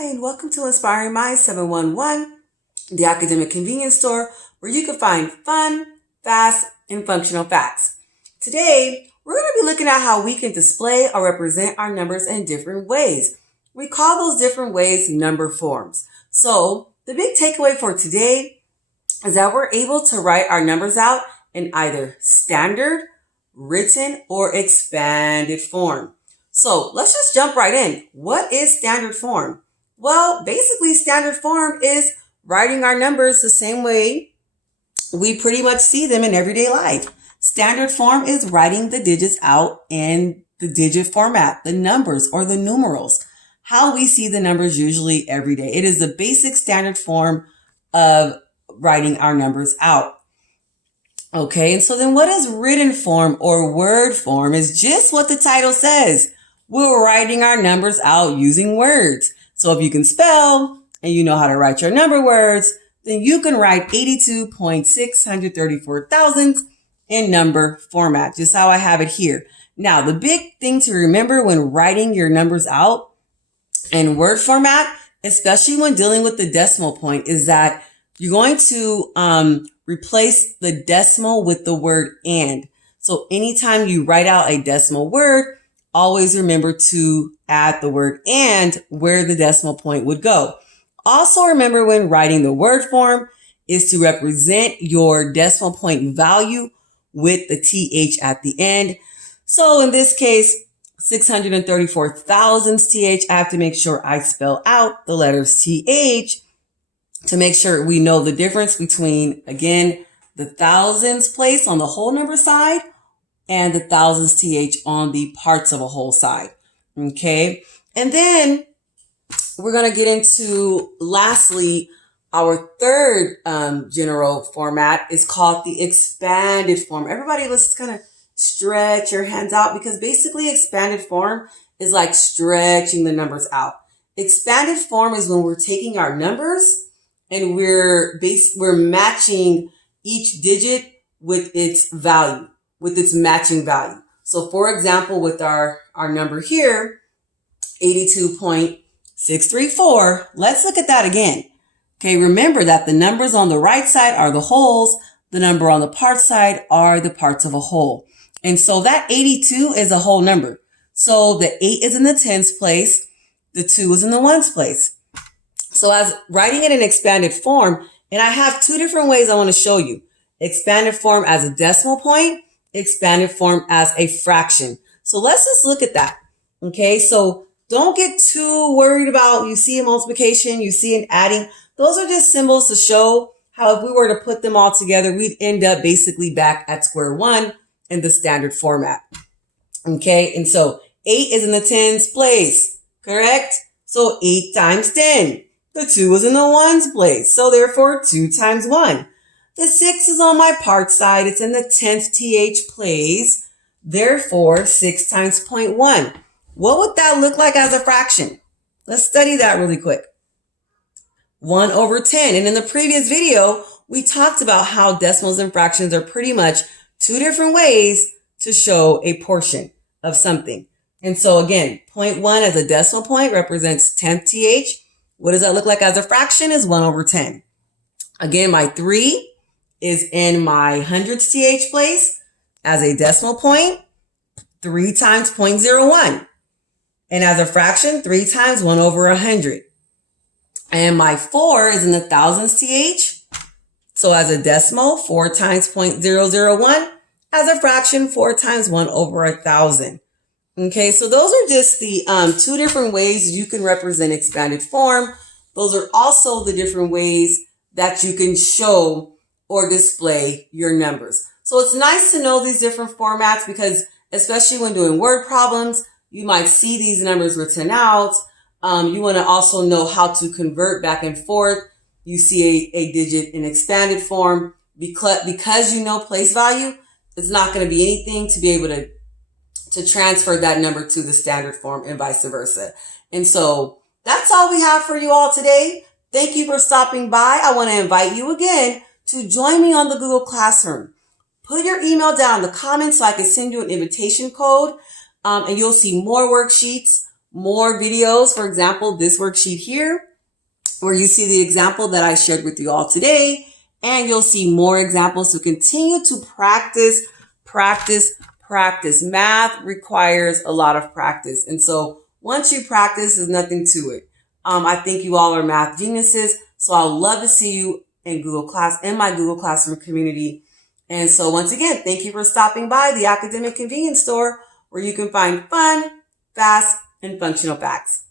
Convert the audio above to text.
Hi, and welcome to Inspiring Minds 711, the academic convenience store where you can find fun, fast, and functional facts. Today, we're going to be looking at how we can display or represent our numbers in different ways. We call those different ways number forms. So, the big takeaway for today is that we're able to write our numbers out in either standard, written, or expanded form. So let's just jump right in. What is standard form? Well, basically standard form is writing our numbers the same way we pretty much see them in everyday life. Standard form is writing the digits out in the digit format, the numbers or the numerals, how we see the numbers usually every day. It is the basic standard form of writing our numbers out. Okay, and so then what is written form or word form is just what the title says. We're writing our numbers out using words. So if you can spell and you know how to write your number words, then you can write 82.634 thousandths in number format, just how I have it here. Now, the big thing to remember when writing your numbers out in word format, especially when dealing with the decimal point, is that you're going to replace the decimal with the word and. So anytime you write out a decimal word, always remember to add the word and where the decimal point would go. Also remember when writing the word form is to represent your decimal point value with the TH at the end. So in this case, 634 thousandths TH, I have to make sure I spell out the letters TH to make sure we know the difference between, again, the thousandths place on the whole number side and the thousandths TH on the parts of a whole side. Okay. And then we're going to get into, lastly, our third general format is called the expanded form. Everybody, let's kind of stretch your hands out because basically expanded form is like stretching the numbers out. Expanded form is when we're taking our numbers and we're matching each digit with its value, with its matching value. So for example, with our number here, 82.634, let's look at that again. Okay, remember that the numbers on the right side are the wholes, the number on the part side are the parts of a whole. And so that 82 is a whole number. So the 8 is in the tens place, the 2 is in the ones place. So as writing it in expanded form, and I have two different ways I want to show you. Expanded form as a decimal point, expanded form as a fraction. So let's just look at that. Okay, so don't get too worried about, you see a multiplication, you see an adding. Those are just symbols to show how if we were to put them all together, we'd end up basically back at square one in the standard format. Okay, and so 8 is in the tens place, correct? So 8 times 10. The 2 is in the ones place, so therefore 2 times 1. The 6 is on my part side, it's in the 10th TH place, therefore 6 times 0.1. What would that look like as a fraction? Let's study that really quick. 1 over 10, and in the previous video, we talked about how decimals and fractions are pretty much two different ways to show a portion of something. And so again, 0.1 as a decimal point represents 10th TH. What does that look like as a fraction is 1 over 10. Again, my 3 is in my hundredths TH place as a decimal point, 3 times 0.01. And as a fraction, 3 times 1 over 100. And my 4 is in the thousandths TH. So as a decimal, 4 times 0.001. As a fraction, 4 times 1 over 1,000. Okay, so those are just the two different ways you can represent expanded form. Those are also the different ways that you can show or display your numbers. So it's nice to know these different formats because especially when doing word problems, you might see these numbers written out. You want to also know how to convert back and forth. You see a digit in expanded form because you know place value. It's not going to be anything to be able to transfer that number to the standard form and vice versa. And so that's all we have for you all today. Thank you for stopping by. I want to invite you again to join me on the Google Classroom. Put your email down in the comments so I can send you an invitation code, and you'll see more worksheets, more videos. For example, this worksheet here, where you see the example that I shared with you all today, and you'll see more examples. So continue to practice, practice, practice. Math requires a lot of practice. And so once you practice, there's nothing to it. I think you all are math geniuses. So I'd love to see you in my Google Classroom community. And so once again, thank you for stopping by the Academic Convenience Store, where you can find fun, fast, and functional facts.